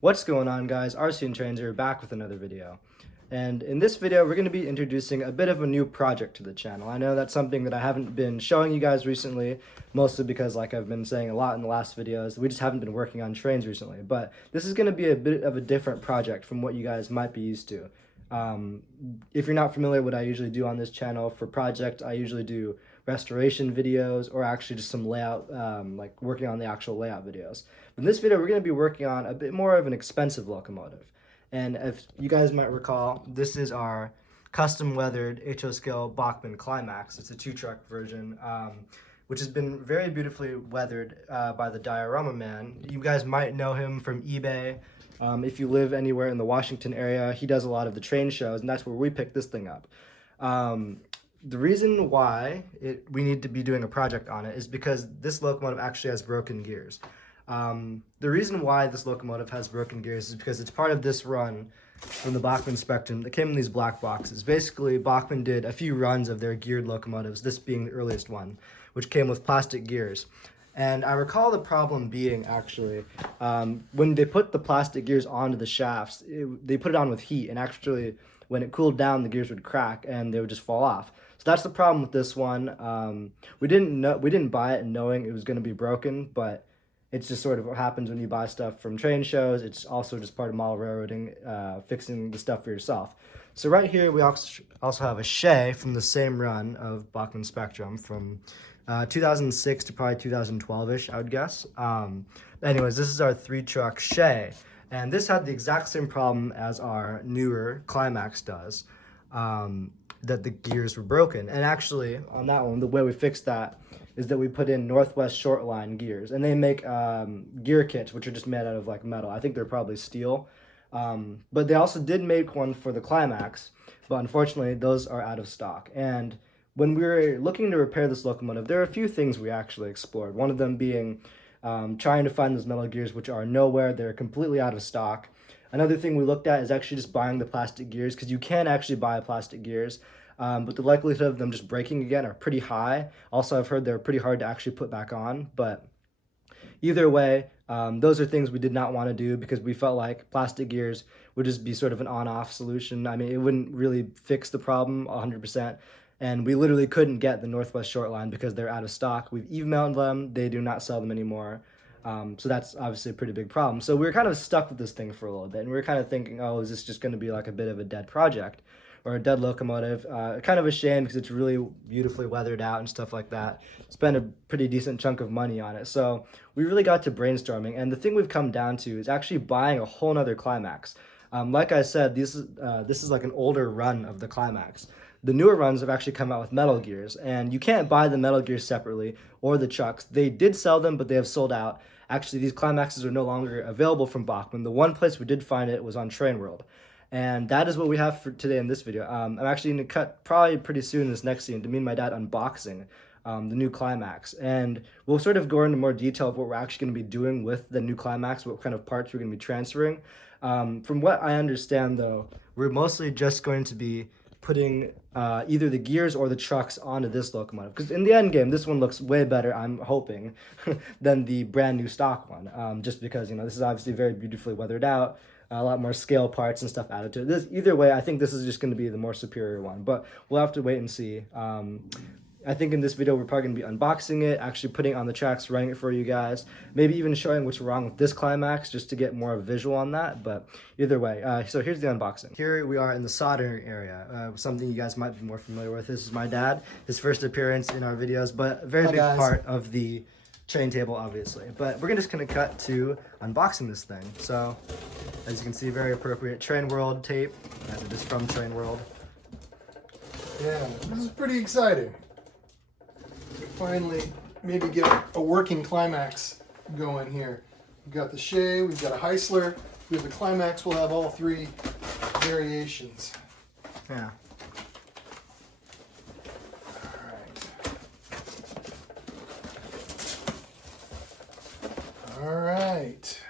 What's going on, guys? RC and Trains are back with another video. And in this video, we're going to be introducing a bit of a new project to the channel. I know that's something that I haven't been showing you guys recently, mostly because, like I've been saying a lot in the last videos, we just haven't been working on trains recently. But this is going to be a bit of a different project from what you guys might be used to. If you're not familiar with what I usually do on this channel for projects, I usually do restoration videos or actually just some layout, like working on the actual layout videos. But in this video, we're going to be working on a bit more of an expensive locomotive. And if you guys might recall, this is our custom weathered HO scale Bachmann Climax. It's a 2-truck version, which has been very beautifully weathered by the Diorama Man. You guys might know him from eBay. If you live anywhere in the Washington area, he does a lot of the train shows, and that's where we picked this thing up. The reason why we need to be doing a project on it is because this locomotive actually has broken gears. The reason why this locomotive has broken gears is because it's part of this run from the Bachmann Spectrum that came in these black boxes. Basically, Bachmann did a few runs of their geared locomotives, this being the earliest one, which came with plastic gears. And I recall the problem being, actually, when they put the plastic gears onto the shafts, they put it on with heat, and actually, when it cooled down, the gears would crack, and they would just fall off. So that's the problem with this one. We didn't buy it knowing it was going to be broken, but it's just sort of what happens when you buy stuff from train shows. It's also just part of model railroading, fixing the stuff for yourself. So right here, we also have a Shay from the same run of Bachmann Spectrum from 2006 to probably 2012-ish, I would guess. Anyways, this is our 3-truck Shay, and this had the exact same problem as our newer Climax does, that the gears were broken. And actually, on that one, the way we fixed that is that we put in Northwest Shortline gears, and they make gear kits, which are just made out of like metal. I think they're probably steel, but they also did make one for the Climax, but unfortunately, those are out of stock. And when we were looking to repair this locomotive, there are a few things we actually explored. One of them being trying to find those metal gears, which are nowhere. They're completely out of stock. Another thing we looked at is actually just buying the plastic gears, because you can actually buy plastic gears, but the likelihood of them just breaking again are pretty high. Also, I've heard they're pretty hard to actually put back on, but either way, those are things we did not want to do because we felt like plastic gears would just be sort of an on-off solution. I mean, it wouldn't really fix the problem 100%. And we literally couldn't get the Northwest Shortline because they're out of stock. We've emailed them. They do not sell them anymore. So that's obviously a pretty big problem. So we were kind of stuck with this thing for a little bit. And we were kind of thinking, oh, is this just going to be like a bit of a dead project or a dead locomotive? Kind of a shame because it's really beautifully weathered out and stuff like that. Spent a pretty decent chunk of money on it. So we really got to brainstorming. And the thing we've come down to is actually buying a whole nother Climax. Like I said, this is like an older run of the Climax. The newer runs have actually come out with metal gears, and you can't buy the metal gears separately or the chucks. They did sell them, but they have sold out. Actually, these Climaxes are no longer available from Bachmann. The one place we did find it was on Train World. And that is what we have for today in this video. I'm actually going to cut probably pretty soon in this next scene to me and my dad unboxing the new Climax. And we'll sort of go into more detail of what we're actually going to be doing with the new Climax, what kind of parts we're going to be transferring. From what I understand, though, we're mostly just going to be putting either the gears or the trucks onto this locomotive, because in the end game this one looks way better, I'm hoping, than the brand new stock one, just because, you know, this is obviously very beautifully weathered out, a lot more scale parts and stuff added to it. Either way, I think this is just going to be the more superior one, but we'll have to wait and see. I think in this video we're probably going to be unboxing it, actually putting it on the tracks, running it for you guys, maybe even showing what's wrong with this Climax just to get more of a visual on that. But either way, so here's the unboxing. Here we are in the soldering area, something you guys might be more familiar with. This is my dad, his first appearance in our videos, but a very big part of the train table, obviously. But we're just going to cut to unboxing this thing. So as you can see, very appropriate Train World tape, as it is from Train World. Yeah, this is pretty exciting. Finally, maybe get a working Climax going here. We've got the Shay, we've got a Heisler, we have the Climax, we'll have all 3 variations. Yeah. All right.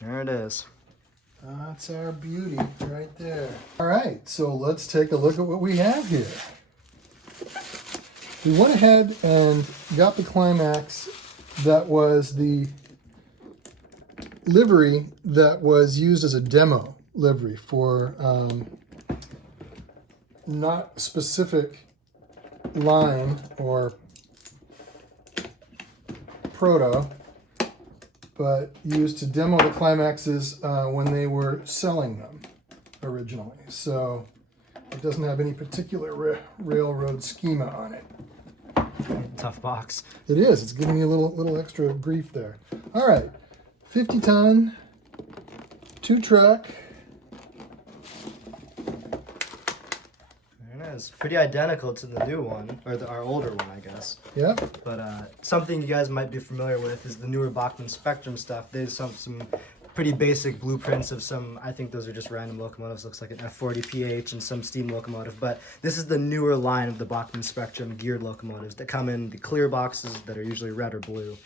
There it is. That's our beauty right there. All right, so let's take a look at what we have here. We went ahead and got the Climax that was the livery that was used as a demo livery for not specific line or proto, but used to demo the Climaxes when they were selling them originally. So it doesn't have any particular railroad schema on it. Tough box. It is. It's giving me a little extra grief there. All right, 50-ton, 2-truck. There it is. Pretty identical to the new one, or our older one, I guess. Yep. But something you guys might be familiar with is the newer Bachmann Spectrum stuff. There's some pretty basic blueprints of some, I think those are just random locomotives. Looks like an F40 PH and some steam locomotive. But this is the newer line of the Bachmann Spectrum geared locomotives that come in the clear boxes that are usually red or blue.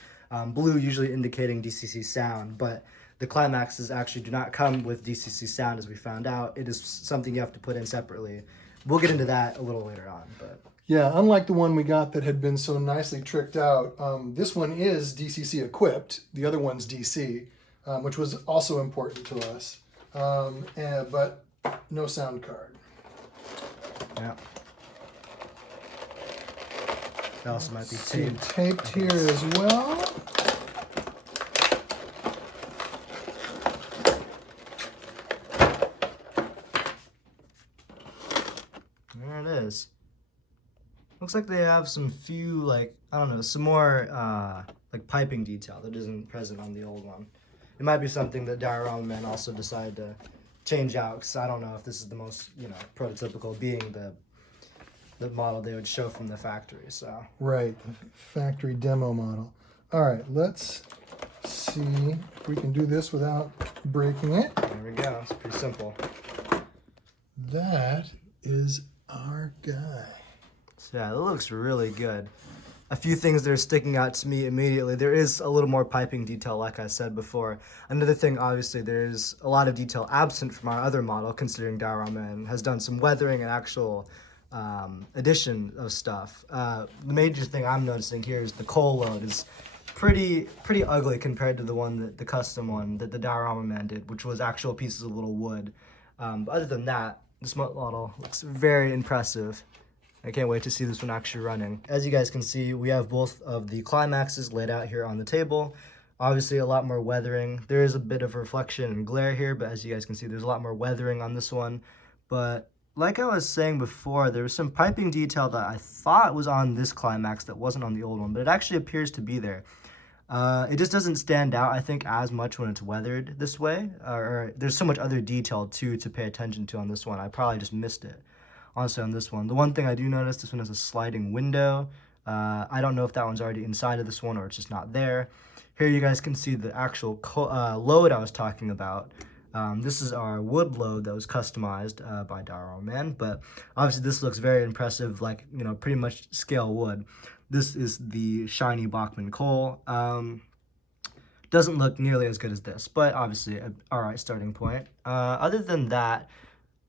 Blue usually indicating DCC sound, but the Climaxes actually do not come with DCC sound, as we found out. It is something you have to put in separately. We'll get into that a little later on, but... Yeah, unlike the one we got that had been so nicely tricked out, this one is DCC equipped. The other one's DC, which was also important to us, but no sound card. Yeah. That also might be taped. taped. Taped here as well. There it is. Looks like they have some few, like, I don't know, some more like piping detail that isn't present on the old one. It might be something that Diorama Man also decided to change out, because I don't know if this is the most, prototypical, being the model they would show from the factory. So Right, factory demo model. All right, let's see if we can do this without breaking it. there we go. It's pretty simple. That is our guy. So yeah, it looks really good. A few things that are sticking out to me immediately. There is a little more piping detail, like I said before. Another thing, obviously, there's a lot of detail absent from our other model, considering Diorama Man has done some weathering and actual addition of stuff. The major thing I'm noticing here is the coal load is pretty ugly compared to the one that the custom one that the Diorama Man did, which was actual pieces of little wood. But other than that, this model looks very impressive. I can't wait to see this one actually running. As you guys can see, we have both of the Climaxes laid out here on the table. Obviously a lot more weathering. There is a bit of reflection and glare here, but as you guys can see, there's a lot more weathering on this one. But like I was saying before, there was some piping detail that I thought was on this Climax that wasn't on the old one, but it actually appears to be there. It just doesn't stand out, I think, as much when it's weathered this way, or there's so much other detail too to pay attention to on this one. I probably just missed it, honestly, on this one. The one thing I do notice, this one has a sliding window. I don't know if that one's already inside of this one or it's just not there. Here you guys can see the actual load I was talking about. This is our wood load that was customized by Diorama Man, but obviously this looks very impressive, like, pretty much scale wood. This is the shiny Bachmann coal. Doesn't look nearly as good as this, but obviously an alright starting point. Other than that,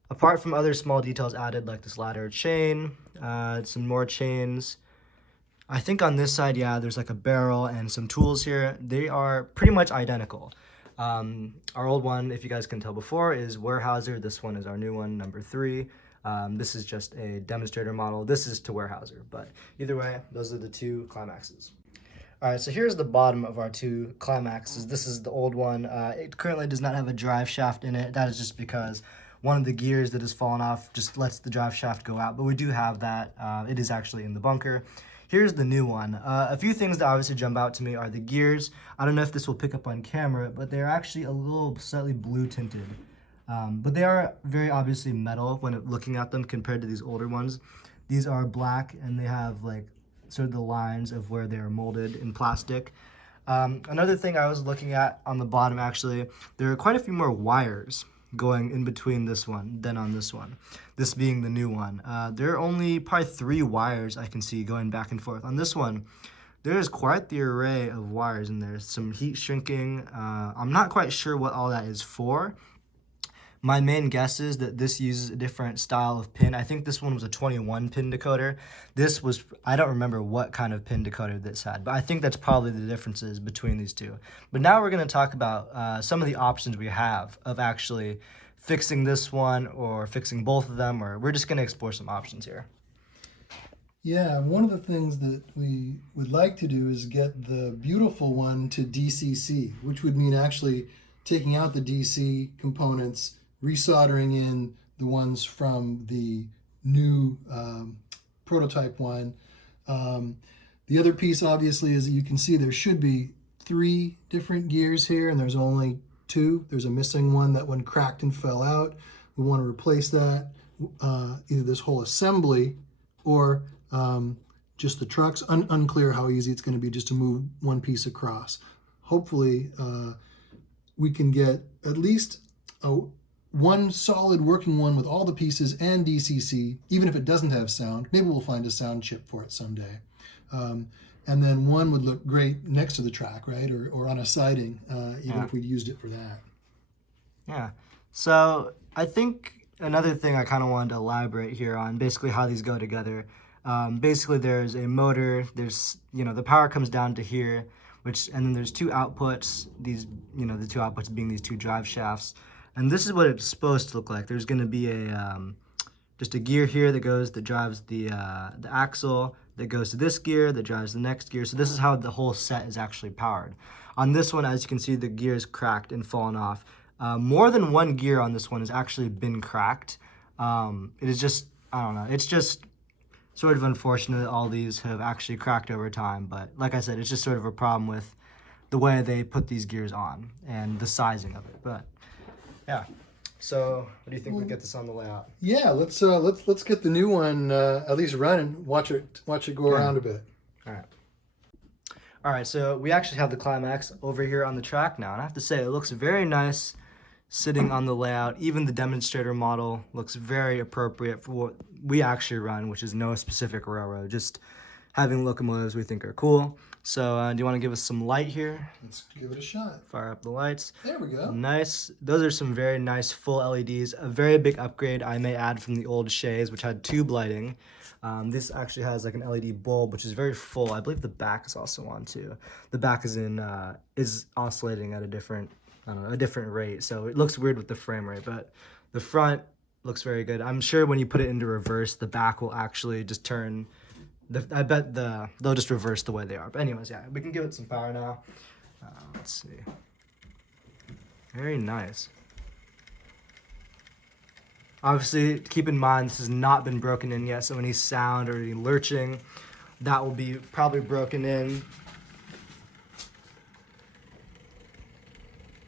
apart from other small details added, like this ladder chain, some more chains. I think on this side, yeah, there's like a barrel and some tools here. They are pretty much identical. Our old one, if you guys can tell before, is Weyerhaeuser. This one is our new one, number 3. This is just a demonstrator model. This is to Weyerhaeuser, but either way, those are the two Climaxes. All right, so here's the bottom of our two Climaxes. This is the old one. It currently does not have a drive shaft in it. That is just because one of the gears that has fallen off just lets the drive shaft go out, but we do have that. It is actually in the bunker. Here's the new one. A few things that obviously jump out to me are the gears. I don't know if this will pick up on camera, but they're actually a little slightly blue tinted. But they are very obviously metal when looking at them compared to these older ones. These are black and they have like sort of the lines of where they're molded in plastic. Another thing I was looking at on the bottom, actually, there are quite a few more wires going in between this one than on this one, this being the new one. There are only probably 3 wires I can see going back and forth. On this one, there is quite the array of wires in there. Some heat shrinking. I'm not quite sure what all that is for. My main guess is that this uses a different style of pin. I think this one was a 21 pin decoder. This was, I don't remember what kind of pin decoder this had, but I think that's probably the differences between these two. But now we're going to talk about some of the options we have of actually fixing this one or fixing both of them, or we're just going to explore some options here. Yeah, one of the things that we would like to do is get the beautiful one to DCC, which would mean actually taking out the DC components, resoldering in the ones from the new prototype one. The other piece, obviously, is that you can see there should be 3 different gears here, and there's only 2. There's a missing one. That one cracked and fell out. We want to replace that, either this whole assembly or just the trucks. Unclear how easy it's going to be just to move one piece across. Hopefully, we can get at least one solid working one with all the pieces and DCC, even if it doesn't have sound. Maybe we'll find a sound chip for it someday. And then one would look great next to the track, right? Or on a siding, even if we'd used it for that. Yeah. So I think another thing I kind of wanted to elaborate here on basically how these go together. Basically, there's a motor. There's, the power comes down to here, and then there's 2 outputs. These, the 2 outputs being these 2 drive shafts. And this is what it's supposed to look like. There's going to be just a gear here that drives the axle, that goes to this gear, that drives the next gear. So this is how the whole set is actually powered. On this one, as you can see, the gear is cracked and fallen off. More than one gear on this one has actually been cracked. It is just, I don't know, it's just sort of unfortunate that all these have actually cracked over time. But like I said, it's just sort of a problem with the way they put these gears on and the sizing of it. But yeah. So, what do you think we get this on the layout? Yeah, let's get the new one at least running. Watch it go around a bit. All right. So we actually have the Climax over here on the track now, and I have to say it looks very nice sitting on the layout. Even the demonstrator model looks very appropriate for what we actually run, which is no specific railroad. Just having locomotives we think are cool. So do you want to give us some light here? Let's give it a shot. Fire up the lights. There we go. Nice. Those are some very nice full LEDs. A very big upgrade, I may add, from the old Shays, which had tube lighting. This actually has like an LED bulb, which is very full. I believe the back is also on too. The back is oscillating at a different rate. So it looks weird with the frame rate, but the front looks very good. I'm sure when you put it into reverse, the back will actually just turn. I bet they'll just reverse the way they are. But anyways, yeah, we can give it some power now. Let's see. Very nice. Obviously, keep in mind this has not been broken in yet, so any sound or any lurching, that will be probably broken in.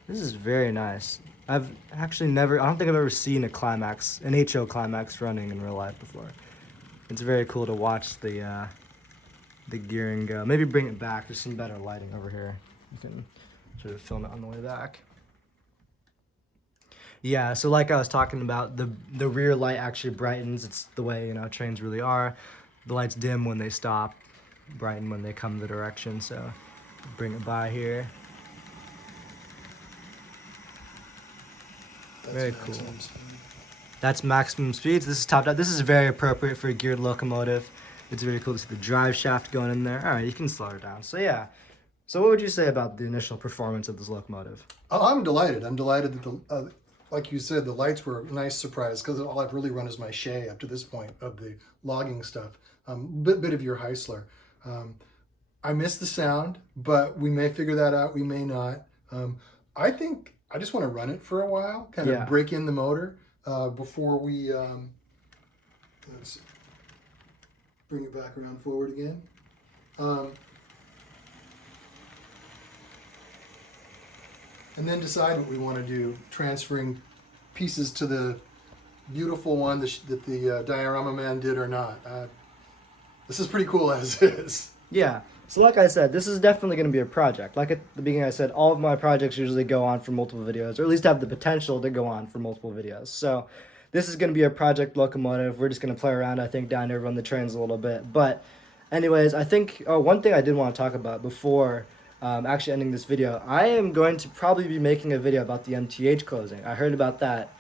This is very nice. I've actually I don't think I've ever seen an HO Climax running in real life before. It's very cool to watch the gearing go. Maybe bring it back. There's some better lighting over here. You can sort of film it on the way back. Yeah, so like I was talking about, the rear light actually brightens. It's the way, trains really are. The lights dim when they stop, brighten when they come the direction. So bring it by here. Very cool. That's maximum speeds. This is topped out. This is very appropriate for a geared locomotive. It's very cool to see the drive shaft going in there. All right, you can slow it down. So yeah. So what would you say about the initial performance of this locomotive? Oh, I'm delighted. I'm delighted that like you said, the lights were a nice surprise, because all I've really run is my Shay up to this point of the logging stuff. Bit of your Heisler. I miss the sound, but we may figure that out. We may not. I think I just want to run it for a while, kind of break in the motor before we let's bring it back around forward again. And then decide what we want to do, transferring pieces to the beautiful one that the diorama man did or not. This is pretty cool as is. Yeah. So like I said, this is definitely going to be a project. Like at the beginning I said, all of my projects usually go on for multiple videos, or at least have the potential to go on for multiple videos. So this is going to be a project locomotive. We're just going to play around, I think, down here on the trains a little bit. But anyways, I think, one thing I did want to talk about before actually ending this video, I am going to probably be making a video about the MTH closing. I heard about that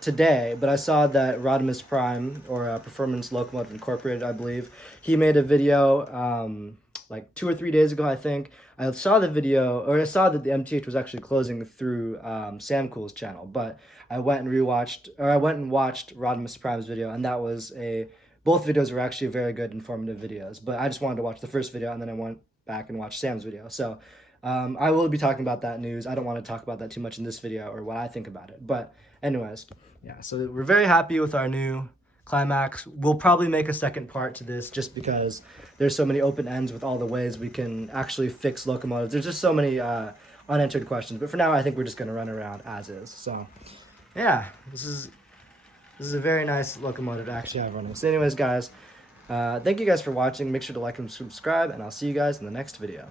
today, but I saw that Rodimus Prime, or Performance Locomotive Incorporated, I believe, he made a video like 2 or 3 days ago, I think. I saw the video, or I saw that the MTH was actually closing through Sam Cool's channel, but I went and watched Rodimus Prime's video, and that was both videos were actually very good, informative videos. But I just wanted to watch the first video, and then I went back and watched Sam's video. So I will be talking about that news. I don't want to talk about that too much in this video or what I think about it. But anyways, yeah, so we're very happy with our new Climax. We'll probably make a second part to this just because there's so many open ends with all the ways we can actually fix locomotives. There's just so many unanswered questions. But for now, I think we're just going to run around as is. So yeah, this is a very nice locomotive to actually have running. So anyways, guys, thank you guys for watching. Make sure to like and subscribe, and I'll see you guys in the next video.